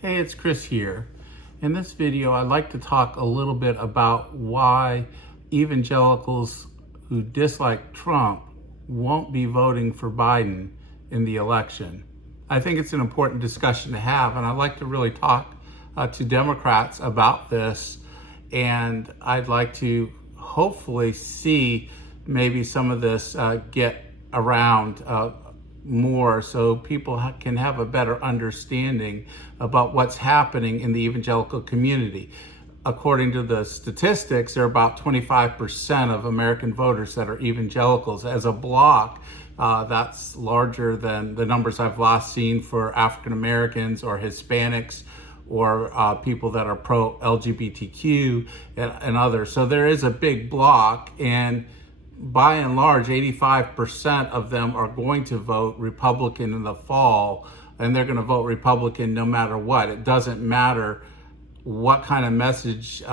Hey, it's Chris here. In this video, I'd like to talk a little bit about why evangelicals who dislike Trump won't be voting for Biden in the election. I think it's an important discussion to have, and I'd like to really talk to Democrats about this, and I'd like to hopefully see maybe some of this get around more so people can have a better understanding about what's happening in the evangelical community. According to the statistics, there are about 25% of American voters that are evangelicals. As a block, that's larger than the numbers I've last seen for African Americans or Hispanics or people that are pro-LGBTQ and others. So there is a big block, and by and large, 85% of them are going to vote Republican in the fall, and they're going to vote Republican no matter what. It doesn't matter what kind of message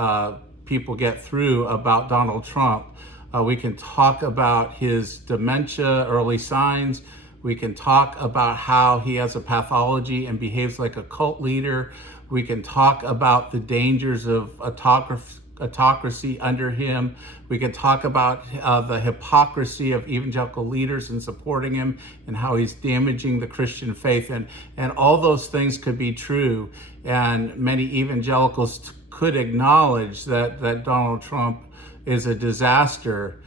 people get through about Donald Trump. We can talk about his dementia, early signs. We can talk about how he has a pathology and behaves like a cult leader. We can talk about the dangers of autocracy under him. We can talk about the hypocrisy of evangelical leaders in supporting him and how he's damaging the Christian faith. And all those things could be true. And many evangelicals could acknowledge that Donald Trump is a disaster,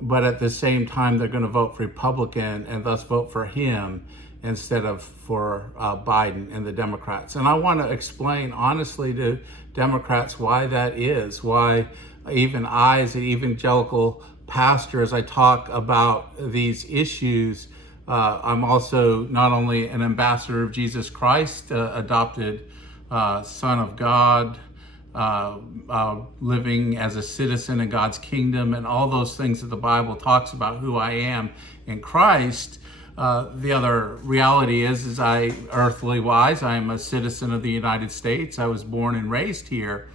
but at the same time, they're going to vote Republican and thus vote for him instead of for Biden and the Democrats. And I want to explain honestly to Democrats why that is, why even I, as an evangelical pastor, as I talk about these issues, I'm also not only an ambassador of Jesus Christ, adopted son of God, living as a citizen in God's kingdom, and all those things that the Bible talks about who I am in Christ. The other reality is I, earthly wise, I am a citizen of the United States. I was born and raised here.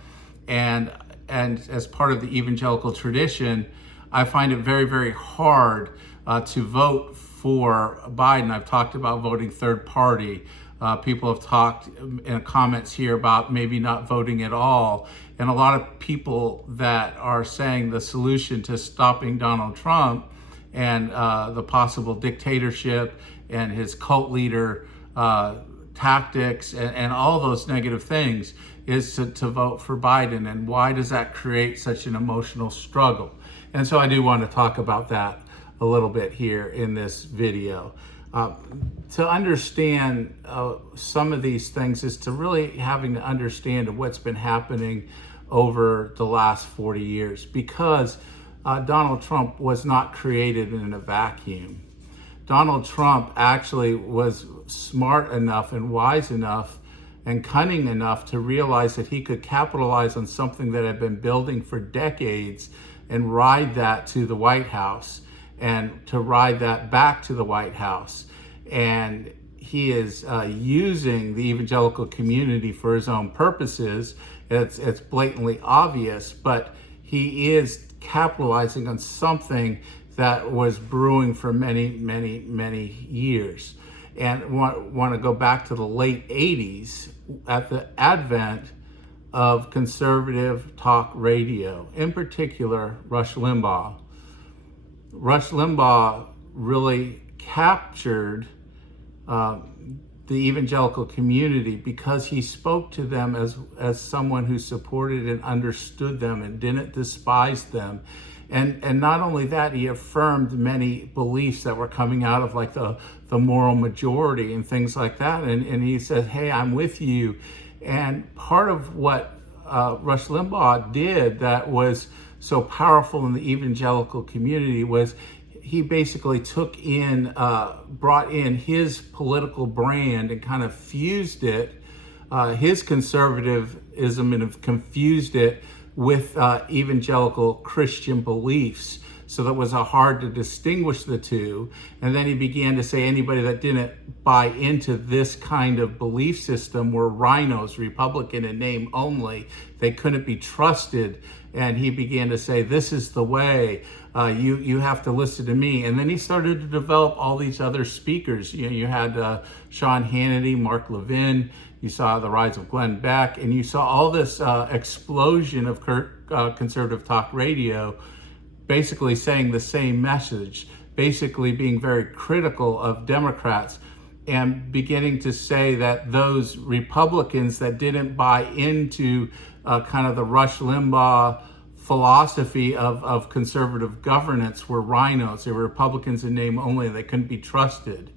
And as part of the evangelical tradition, I find it very, very hard to vote for Biden. I've talked about voting third party. People have talked in comments here about maybe not voting at all. And a lot of people that are saying the solution to stopping Donald Trump and the possible dictatorship and his cult leader tactics and all those negative things is to vote for Biden. And why does that create such an emotional struggle? And so I do want to talk about that a little bit here in this video. To understand some of these things is to really having to understand what's been happening over the last 40 years, because Donald Trump was not created in a vacuum. Donald Trump actually was smart enough and wise enough and cunning enough to realize that he could capitalize on something that had been building for decades and ride that to the White House and to ride that back to the White House. And he is using the evangelical community for his own purposes. It's blatantly obvious, but he is capitalizing on something that was brewing for many, many, many years. And want to go back to the late 80s at the advent of conservative talk radio, in particular, Rush Limbaugh. Rush Limbaugh really captured the evangelical community because he spoke to them as someone who supported and understood them and didn't despise them. And not only that, he affirmed many beliefs that were coming out of like the moral majority and things like that. And he said, hey, I'm with you. And part of what Rush Limbaugh did that was so powerful in the evangelical community was he basically brought in his political brand and kind of fused it, his conservatism, and confused it with evangelical Christian beliefs. So that was hard to distinguish the two. And then he began to say anybody that didn't buy into this kind of belief system were rhinos, Republican in name only. They couldn't be trusted. And he began to say, this is the way. You have to listen to me. And then he started to develop all these other speakers. You had Sean Hannity, Mark Levin. You saw the rise of Glenn Beck, and you saw all this explosion of conservative talk radio, basically saying the same message, basically being very critical of Democrats, and beginning to say that those Republicans that didn't buy into kind of the Rush Limbaugh philosophy of conservative governance were rhinos. They were Republicans in name only. They couldn't be trusted.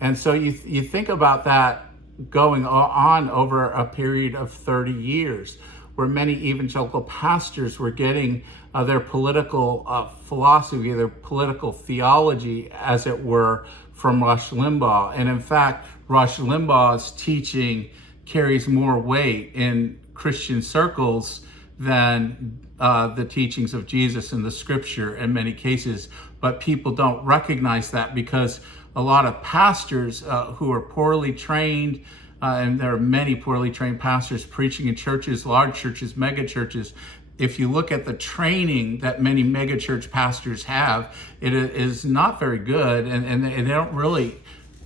And so you think about that going on over a period of 30 years, where many evangelical pastors were getting their political philosophy, their political theology, as it were, from Rush Limbaugh. And in fact, Rush Limbaugh's teaching carries more weight in Christian circles than the teachings of Jesus in the scripture in many cases. But people don't recognize that, because a lot of pastors who are poorly trained, and there are many poorly trained pastors preaching in churches, large churches, mega churches. If you look at the training that many mega church pastors have, it is not very good, and they don't really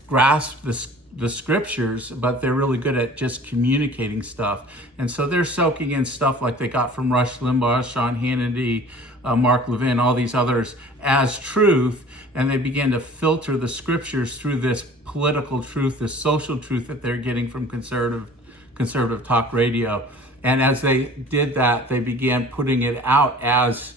grasp the scriptures, but they're really good at just communicating stuff. And so they're soaking in stuff like they got from Rush Limbaugh, Sean Hannity, Mark Levin, all these others as truth, and they begin to filter the scriptures through this political truth, this social truth that they're getting from conservative talk radio. And as they did that, they began putting it out as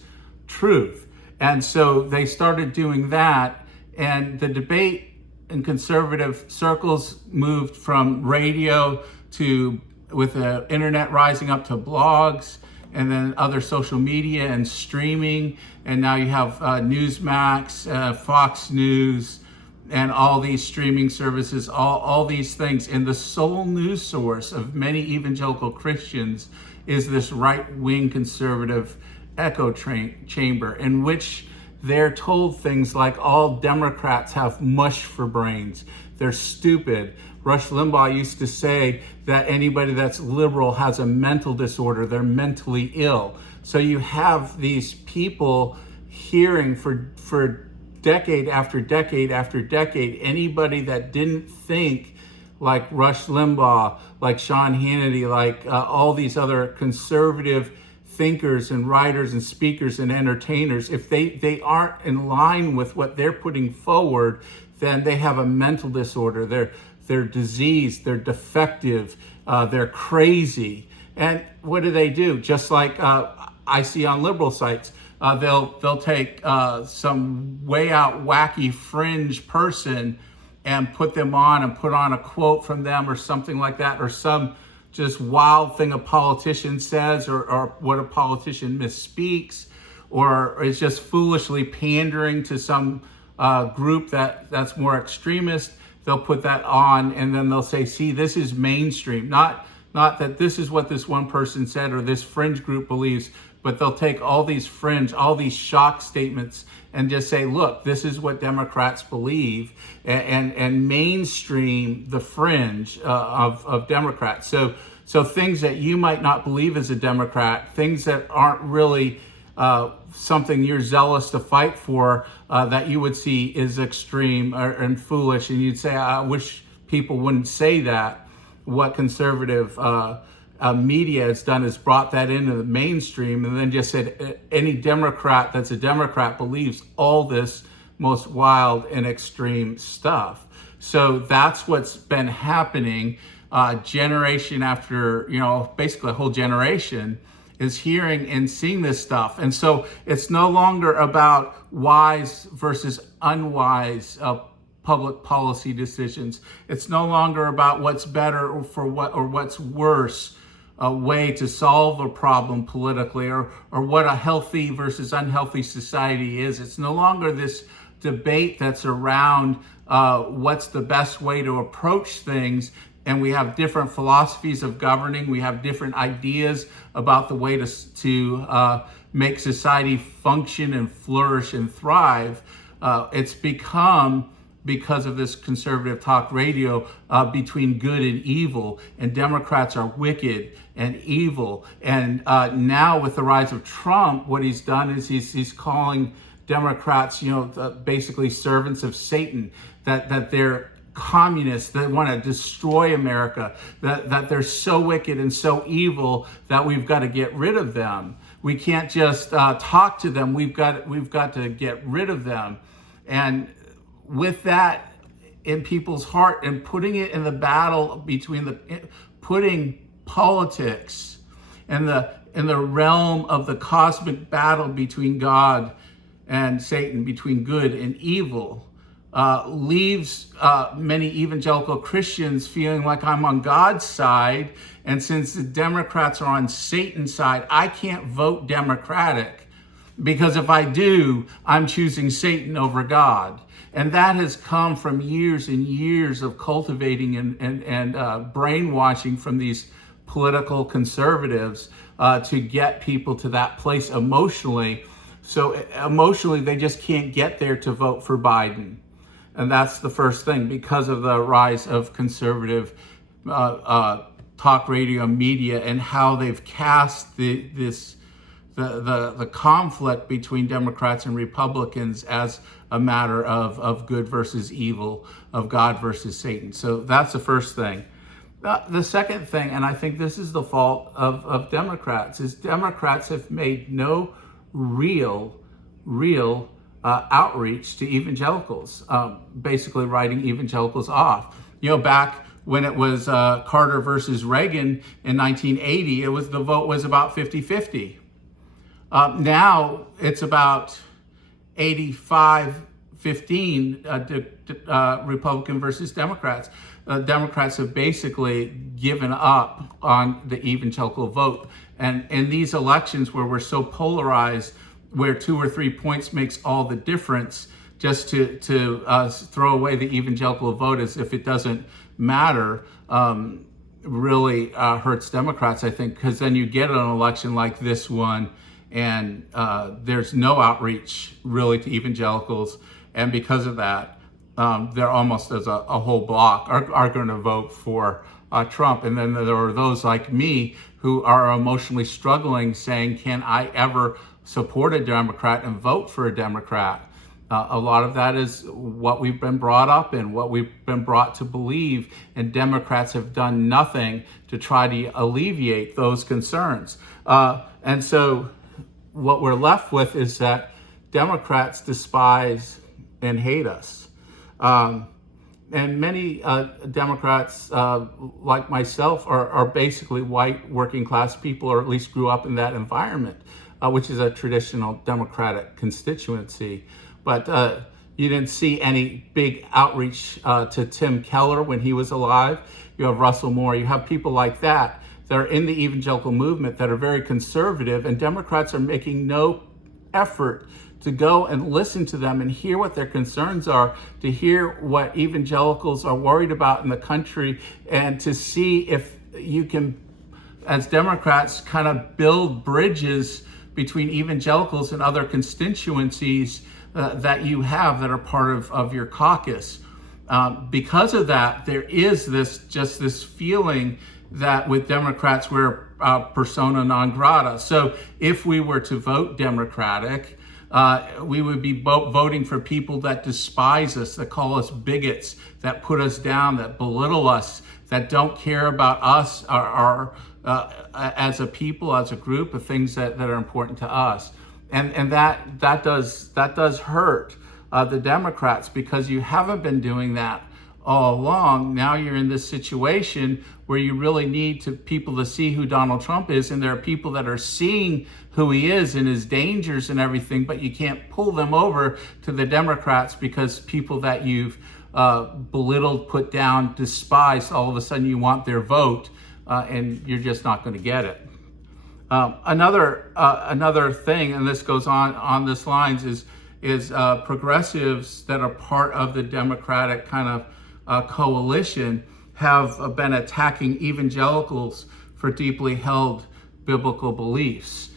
truth. And so they started doing that, and the debate in conservative circles moved from radio to, with the internet rising up, to blogs, and then other social media and streaming. And now you have Newsmax, Fox News, and all these streaming services, all these things. And the sole news source of many evangelical Christians is this right-wing conservative echo chamber, in which they're told things like all Democrats have mush for brains. They're stupid. Rush Limbaugh used to say that anybody that's liberal has a mental disorder. They're mentally ill. So you have these people hearing for decade after decade after decade, anybody that didn't think like Rush Limbaugh, like Sean Hannity, like all these other conservative thinkers and writers and speakers and entertainers, if they aren't in line with what they're putting forward, then they have a mental disorder. They're diseased, they're defective, they're crazy. And what do? Just like I see on liberal sites, they'll take some way out wacky fringe person and put them on and put on a quote from them or something like that, or some just wild thing a politician says, or what a politician misspeaks, or is just foolishly pandering to some group that's more extremist. They'll put that on, and then they'll say, see, this is mainstream. Not that this is what this one person said or this fringe group believes, but they'll take all these fringe, all these shock statements and just say, look, this is what Democrats believe, and mainstream the fringe of Democrats. So things that you might not believe as a Democrat, things that aren't really something you're zealous to fight for, that you would see is extreme and foolish, and you'd say, I wish people wouldn't say that. What conservative media has done is brought that into the mainstream, and then just said any Democrat that's a Democrat believes all this most wild and extreme stuff. So that's what's been happening. Generation after, basically a whole generation is hearing and seeing this stuff. And so it's no longer about wise versus unwise public policy decisions. It's no longer about what's better for what, or what's worse, a way to solve a problem politically, or what a healthy versus unhealthy society is. It's no longer this debate that's around what's the best way to approach things. And we have different philosophies of governing. We have different ideas about the way to make society function and flourish and thrive. It's become, because of this conservative talk radio, between good and evil, and Democrats are wicked and evil. And now with the rise of Trump, what he's done is he's calling Democrats, basically servants of Satan, that they're communists that want to destroy America, that they're so wicked and so evil that we've got to get rid of them. We can't just talk to them. We've got to get rid of them. And with that in people's heart and putting it in the battle between putting politics and in the realm of the cosmic battle between God and Satan, between good and evil, leaves many evangelical Christians feeling like I'm on God's side, and since the Democrats are on Satan's side, I can't vote Democratic, because if I do, I'm choosing Satan over God. And that has come from years and years of cultivating and brainwashing from these political conservatives to get people to that place emotionally. So emotionally, they just can't get there to vote for Biden. And that's the first thing, because of the rise of conservative talk radio media and how they've cast the conflict between Democrats and Republicans as a matter of good versus evil, of God versus Satan. So that's the first thing. The second thing, and I think this is the fault of Democrats, is Democrats have made no real outreach to evangelicals, basically writing evangelicals off. Back when it was Carter versus Reagan in 1980, the vote was about 50-50. Now it's about 85-15 Republican versus Democrats. Democrats have basically given up on the evangelical vote. And in these elections where we're so polarized, where 2 or 3 points makes all the difference, just to throw away the evangelical vote as if it doesn't matter, really hurts Democrats, I think, because then you get an election like this one, and there's no outreach really to evangelicals, and because of that, they're almost as a whole block are going to vote for Trump. And then there are those like me who are emotionally struggling, saying, can I ever support a Democrat and vote for a Democrat? A lot of that is what we've been brought up in, what we've been brought to believe, and Democrats have done nothing to try to alleviate those concerns. And so what we're left with is that Democrats despise and hate us. And many Democrats, like myself, are basically white working class people, or at least grew up in that environment, which is a traditional Democratic constituency. But you didn't see any big outreach to Tim Keller when he was alive. You have Russell Moore. You have people like that are in the evangelical movement that are very conservative, and Democrats are making no effort to go and listen to them and hear what their concerns are, to hear what evangelicals are worried about in the country, and to see if you can, as Democrats, kind of build bridges between evangelicals and other constituencies that you have that are part of your caucus. Because of that, there is this feeling that with Democrats we're persona non grata. So if we were to vote Democratic, we would be voting for people that despise us, that call us bigots, that put us down, that belittle us, that don't care about us, as a people, as a group, of things that are important to us. And that does hurt the Democrats, because you haven't been doing that all along. Now you're in this situation where you really need people to see who Donald Trump is, and there are people that are seeing who he is and his dangers and everything, but you can't pull them over to the Democrats because people that you've belittled, put down, despised, all of a sudden you want their vote, and you're just not going to get it. Another thing, and this goes on this lines, is progressives that are part of the Democratic kind of coalition have been attacking evangelicals for deeply held biblical beliefs.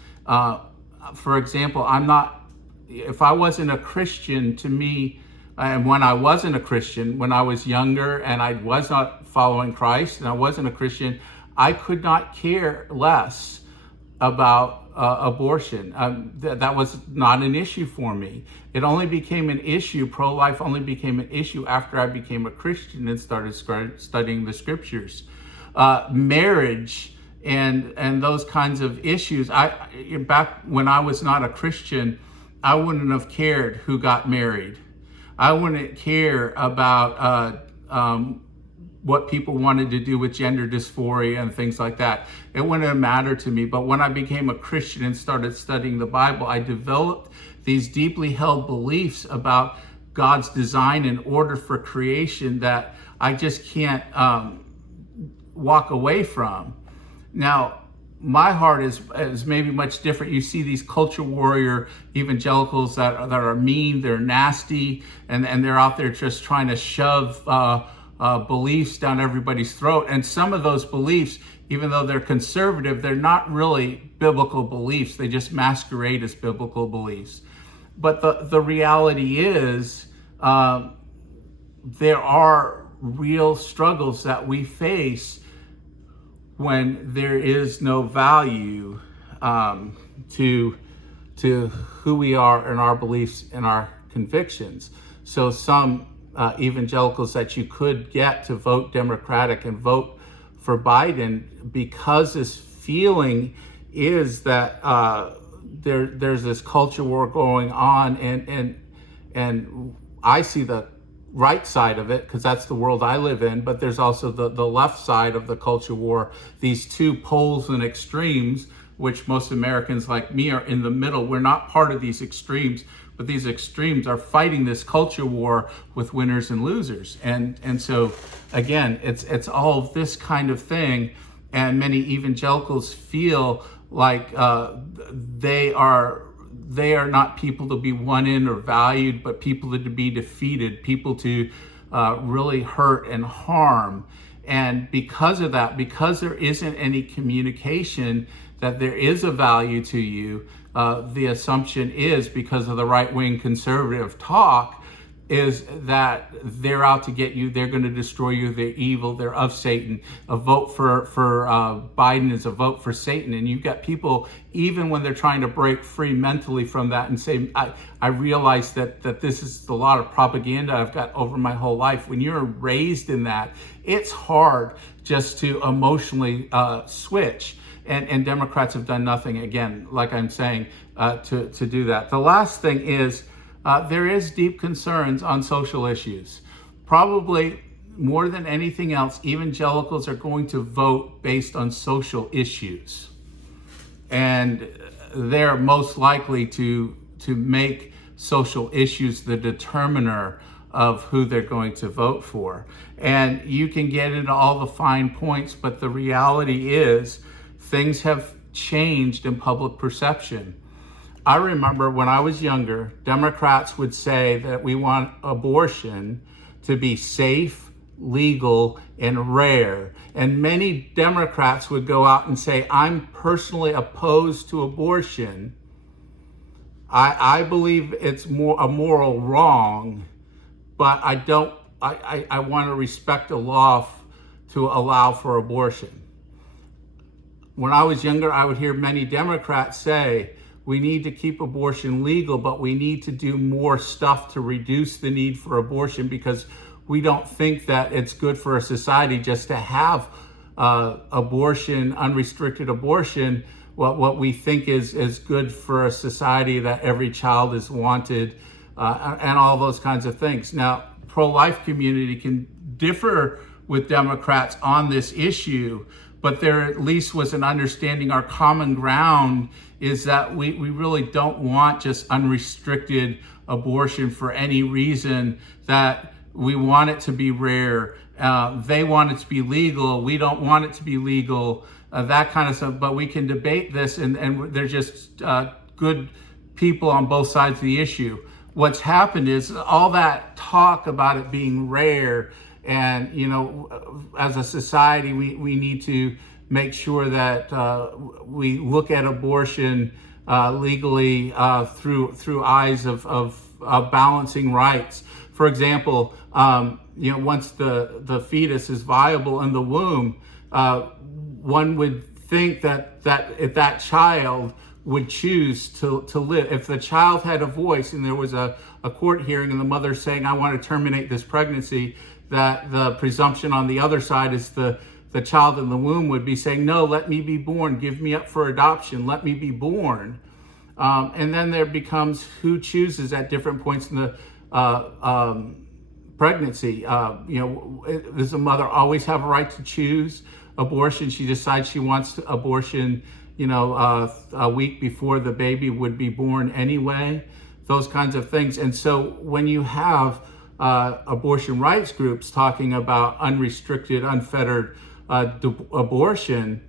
For example, if I wasn't a Christian, to me, and when I wasn't a Christian, when I was younger and I was not following Christ and I wasn't a Christian, I could not care less about abortion. That was not an issue for me. It only became an issue, pro-life only became an issue after I became a Christian and started studying the scriptures. Marriage and those kinds of issues. Back when I was not a Christian, I wouldn't have cared who got married. I wouldn't care about what people wanted to do with gender dysphoria and things like that. It wouldn't have mattered to me. But when I became a Christian and started studying the Bible, I developed these deeply held beliefs about God's design and order for creation that I just can't walk away from. Now, my heart is maybe much different. You see these culture warrior evangelicals that are mean, they're nasty, and they're out there just trying to shove beliefs down everybody's throat. And some of those beliefs, even though they're conservative, they're not really biblical beliefs. They just masquerade as biblical beliefs. But the reality is there are real struggles that we face when there is no value to who we are and our beliefs and our convictions. So some evangelicals that you could get to vote Democratic and vote for Biden, because this feeling is that there's this culture war going on, and I see the right side of it because that's the world I live in, but there's also the left side of the culture war, these two poles and extremes, which most Americans like me are in the middle. We're not part of these extremes, but these extremes are fighting this culture war with winners and losers. And so again, it's all of this kind of thing, and many evangelicals feel like they are not people to be won in or valued, but people to be defeated, people to really hurt and harm. And because of that, because there isn't any communication that there is a value to you, the assumption is, because of the right-wing conservative talk, is that they're out to get you, they're going to destroy you, they're evil, they're of Satan. A vote for Biden is a vote for Satan. And you've got people, even when they're trying to break free mentally from that and say, I realize that this is a lot of propaganda I've got over my whole life. When you're raised in that, it's hard just to emotionally switch. And Democrats have done nothing, again, like I'm saying, to do that. The last thing is, there is deep concerns on social issues. Probably more than anything else, evangelicals are going to vote based on social issues. And they're most likely to make social issues the determiner of who they're going to vote for. And you can get into all the fine points, but the reality is things have changed in public perception. I remember when I was younger, Democrats would say that we want abortion to be safe, legal, and rare. And many Democrats would go out and say, I'm personally opposed to abortion. I believe it's a moral wrong, but I want to respect the law to allow for abortion. When I was younger, I would hear many Democrats say, we need to keep abortion legal, but we need to do more stuff to reduce the need for abortion, because we don't think that it's good for a society just to have abortion, unrestricted abortion. What we think is good for a society, that every child is wanted, and all those kinds of things. Now, pro-life community can differ with Democrats on this issue, but there at least was an understanding. Our common ground is that we really don't want just unrestricted abortion for any reason, that we want it to be rare. They want it to be legal. We don't want it to be legal, that kind of stuff. But we can debate this, and they're just good people on both sides of the issue. What's happened is all that talk about it being rare, and, you know, as a society, we need to make sure that we look at abortion legally through eyes of balancing rights. For example, once the fetus is viable in the womb, one would think that if that child would choose to live, if the child had a voice and there was a court hearing and the mother saying, I want to terminate this pregnancy, that the presumption on the other side is the child in the womb would be saying, no, let me be born, give me up for adoption, let me be born. And then there becomes who chooses at different points in the pregnancy. Does the mother always have a right to choose abortion? She decides she wants abortion, a week before the baby would be born anyway, those kinds of things. And so when you have abortion rights groups talking about unrestricted, unfettered abortion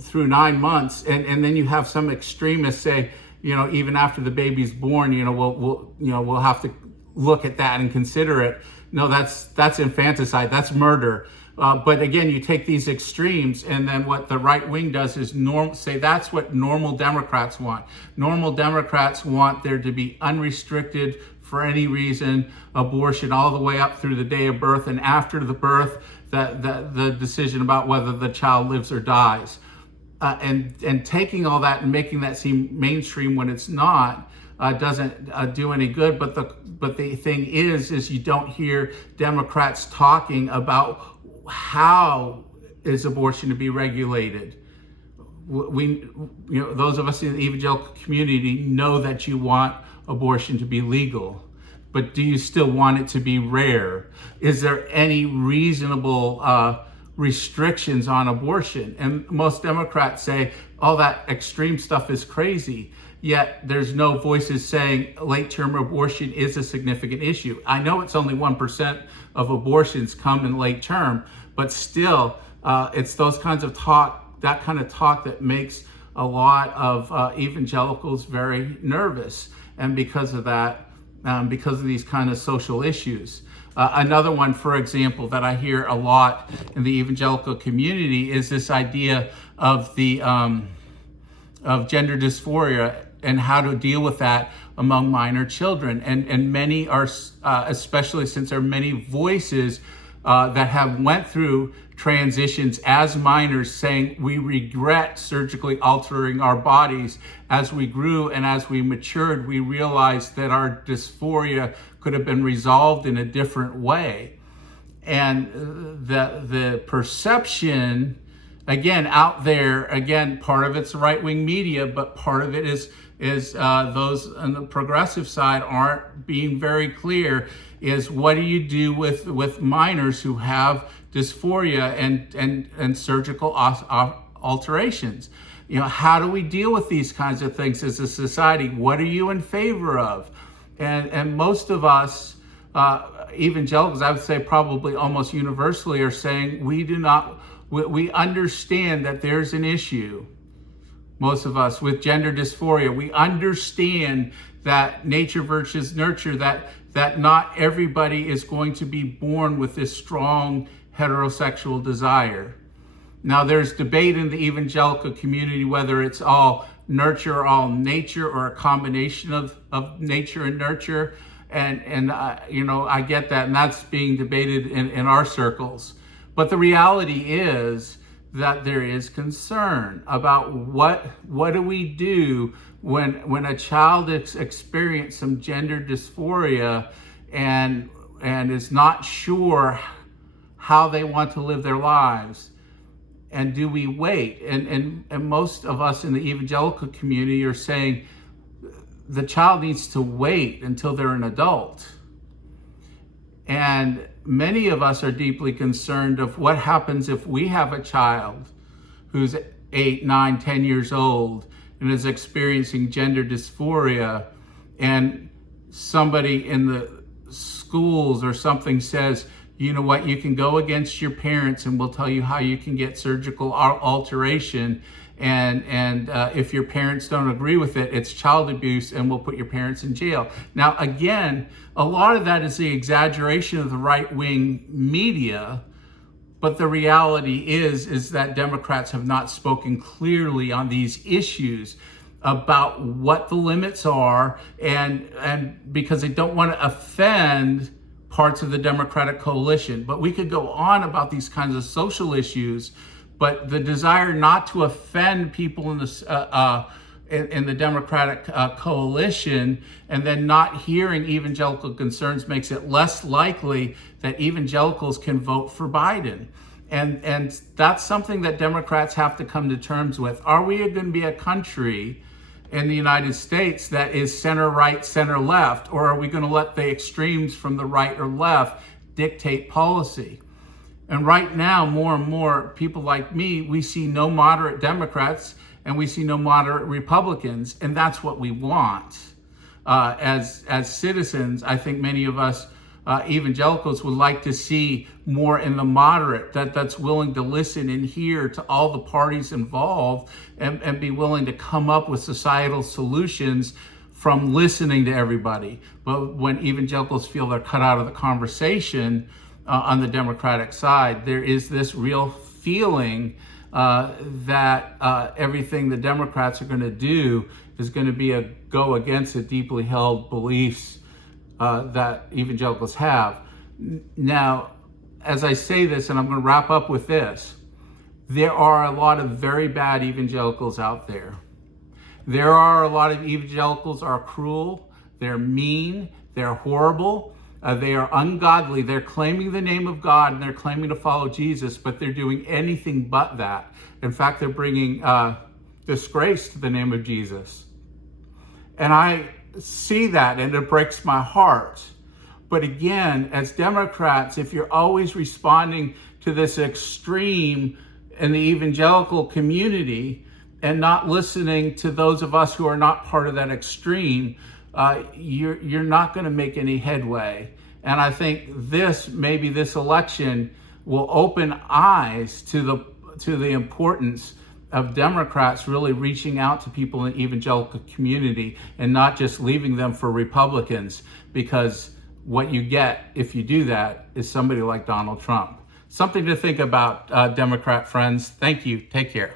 through 9 months, and then you have some extremists say, even after the baby's born, we'll have to look at that and consider it. No, that's infanticide, that's murder. But again, you take these extremes, and then what the right wing does is say that's what normal Democrats want. Normal Democrats want there to be unrestricted, for any reason, abortion all the way up through the day of birth, and after the birth, the decision about whether the child lives or dies. And taking all that and making that seem mainstream when it's not doesn't do any good. But the thing is you don't hear Democrats talking about how is abortion to be regulated. Those of us in the evangelical community know that you want abortion to be legal, but do you still want it to be rare? Is there any reasonable restrictions on abortion? And most Democrats say all that extreme stuff is crazy, yet there's no voices saying late-term abortion is a significant issue. I know it's only 1% of abortions come in late term, but still, it's those kinds of talk, that kind of talk that makes a lot of evangelicals very nervous. And because of that, because of these kind of social issues. Another one, for example, that I hear a lot in the evangelical community is this idea of the of gender dysphoria and how to deal with that among minor children. And many are, especially since there are many voices that have went through transitions as minors, saying we regret surgically altering our bodies. As we grew and as we matured, we realized that our dysphoria could have been resolved in a different way. And the perception, again, out there, again, part of it's right-wing media, but part of it is those on the progressive side aren't being very clear, is what do you do with minors who have dysphoria and surgical alterations? How do we deal with these kinds of things as a society? What are you in favor of? And most of us, evangelicals, I would say probably almost universally, are saying we understand that there's an issue. Most of us with gender dysphoria, we understand that nature versus nurture, that not everybody is going to be born with this strong heterosexual desire. Now, there's debate in the evangelical community whether it's all nurture or all nature, or a combination of nature and nurture. And I get that, and that's being debated in our circles. But the reality is that there is concern about what do we do when a child experiences some gender dysphoria and is not sure how they want to live their lives. And do we wait? And most of us in the evangelical community are saying the child needs to wait until they're an adult. And many of us are deeply concerned of what happens if we have a child who's 8, 9, 10 years old and is experiencing gender dysphoria, and somebody in the schools or something says, you know what, you can go against your parents and we'll tell you how you can get surgical alteration. And if your parents don't agree with it, it's child abuse and we'll put your parents in jail. Now, again, a lot of that is the exaggeration of the right-wing media, but the reality is that Democrats have not spoken clearly on these issues about what the limits are, and because they don't want to offend parts of the Democratic coalition. But we could go on about these kinds of social issues, but the desire not to offend people in the Democratic coalition, and then not hearing evangelical concerns makes it less likely that evangelicals can vote for Biden. And that's something that Democrats have to come to terms with. Are we going to be a country in the United States that is center right, center left, or are we going to let the extremes from the right or left dictate policy? And right now, more and more people like me, we see no moderate Democrats and we see no moderate Republicans, and that's what we want. As citizens, I think many of us evangelicals would like to see more in the moderate, that's willing to listen and hear to all the parties involved and be willing to come up with societal solutions from listening to everybody. But when evangelicals feel they're cut out of the conversation on the Democratic side, there is this real feeling that everything the Democrats are going to do is going to go against the deeply held beliefs that evangelicals have. Now, as I say this, and I'm going to wrap up with this, there are a lot of very bad evangelicals out there. There are a lot of evangelicals are cruel, they're mean, they're horrible, they are ungodly. They're claiming the name of God and they're claiming to follow Jesus, but they're doing anything but that. In fact, they're bringing disgrace to the name of Jesus. And I see that and it breaks my heart. But again, as Democrats, if you're always responding to this extreme in the evangelical community and not listening to those of us who are not part of that extreme, you're not going to make any headway. And I think maybe this election will open eyes to the importance of Democrats really reaching out to people in the evangelical community and not just leaving them for Republicans, because what you get if you do that is somebody like Donald Trump. Something to think about, Democrat friends. Thank you. Take care.